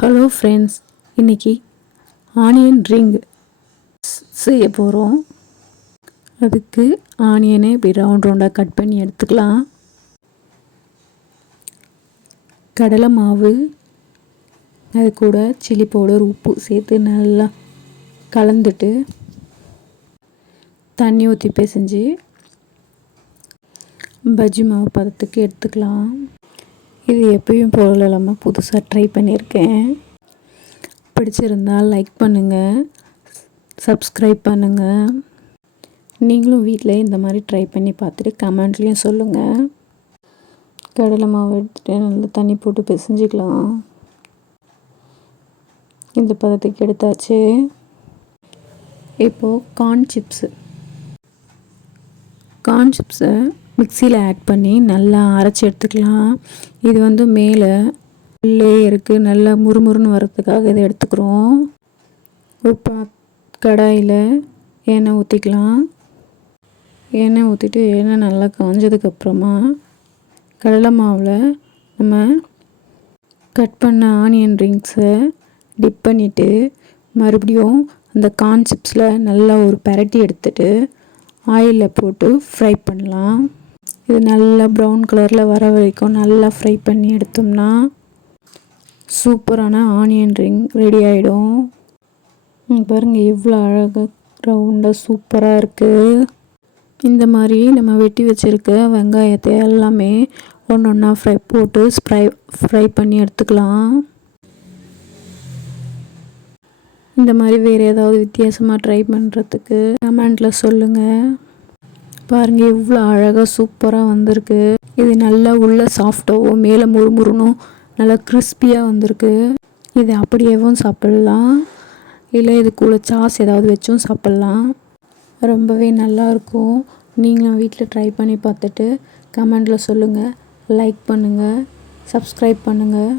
Hello friends இன்றைக்கி onion ring செய்ய போகிறோம் அதுக்கு ஆனியனை இப்படி ரவுண்ட் ரவுண்டாக கட் பண்ணி எடுத்துக்கலாம். கடலை மாவு அது கூட சில்லி பவுடர் உப்பு சேர்த்து நல்லா கலந்துட்டு தண்ணி ஊற்றி பிசைஞ்சு பஜ்ஜி மாவு பதத்துக்கு எடுத்துக்கலாம். இது எப்பயும் போல இல்லாமல் புதுசாக ட்ரை பண்ணியிருக்கேன். பிடிச்சிருந்தால் லைக் பண்ணுங்கள் சப்ஸ்கிரைப் பண்ணுங்கள் நீங்களும் வீட்டில் இந்த மாதிரி ட்ரை பண்ணி பார்த்துட்டு கமெண்ட்லேயும் சொல்லுங்கள் கடலை மாவு எடுத்துகிட்டு நல்லா தண்ணி போட்டு பிசைஞ்சிக்கலாம். இந்த பதத்துக்கு எடுத்தாச்சு. இப்போது கார்ன் சிப்ஸு கார்ன் சிப்ஸை மிக்சியில் ஆட் பண்ணி நல்லா அரைச்சி எடுத்துக்கலாம். இது வந்து மேலே லேயருக்கு நல்லா முறுமுறுன்னு வர்றதுக்காக இதை எடுத்துக்கிறோம். இப்போ கடாயில் எண்ணெய் ஊற்றிக்கலாம் எண்ணெய் ஊற்றிட்டு எண்ணெய் நல்லா காஞ்சதுக்கப்புறமா கடலை மாவில் நம்ம கட் பண்ண ஆனியன் ரிங்ஸை டிப் பண்ணிவிட்டு மறுபடியும் அந்த கார்ன் நல்லா ஒரு பரட்டி எடுத்துகிட்டு ஆயிலில் போட்டு ஃப்ரை பண்ணலாம். இது நல்லா ப்ரௌன் கலரில் வர வரைக்கும் நல்லா ஃப்ரை பண்ணி எடுத்தோம்னா சூப்பரான ஆனியன் ரிங் ரெடி ஆகிடும் பாருங்கள் எவ்வளோ அழகாக ரவுண்டாக சூப்பராக இருக்குது இந்த மாதிரி நம்ம வெட்டி வச்சுருக்க வெங்காயத்தை எல்லாமே ஒன்று ஒன்றா ஃப்ரை போட்டு ஸ்ப்ரை ஃப்ரை பண்ணி எடுத்துக்கலாம். இந்த மாதிரி வேறு ஏதாவது வித்தியாசமாக ட்ரை பண்ணுறதுக்கு கமெண்டில் சொல்லுங்கள் பாருங்கள் எவ்வளோ அழகாக சூப்பராக வந்திருக்கு. இது நல்லா உள்ள சாஃப்டாகவும் மேலே முறுமுறுனும் நல்லா கிறிஸ்பியாக வந்திருக்கு. இது அப்படியேவும் சாப்பிட்லாம். இல்லை இது கூட சாஸ் ஏதாவது வச்சும் சாப்பிட்லாம். ரொம்பவே நல்லாயிருக்கும் நீங்களும் வீட்டில் ட்ரை பண்ணி பார்த்துட்டு கமெண்டில் சொல்லுங்கள் லைக் பண்ணுங்கள் சப்ஸ்கிரைப் பண்ணுங்கள்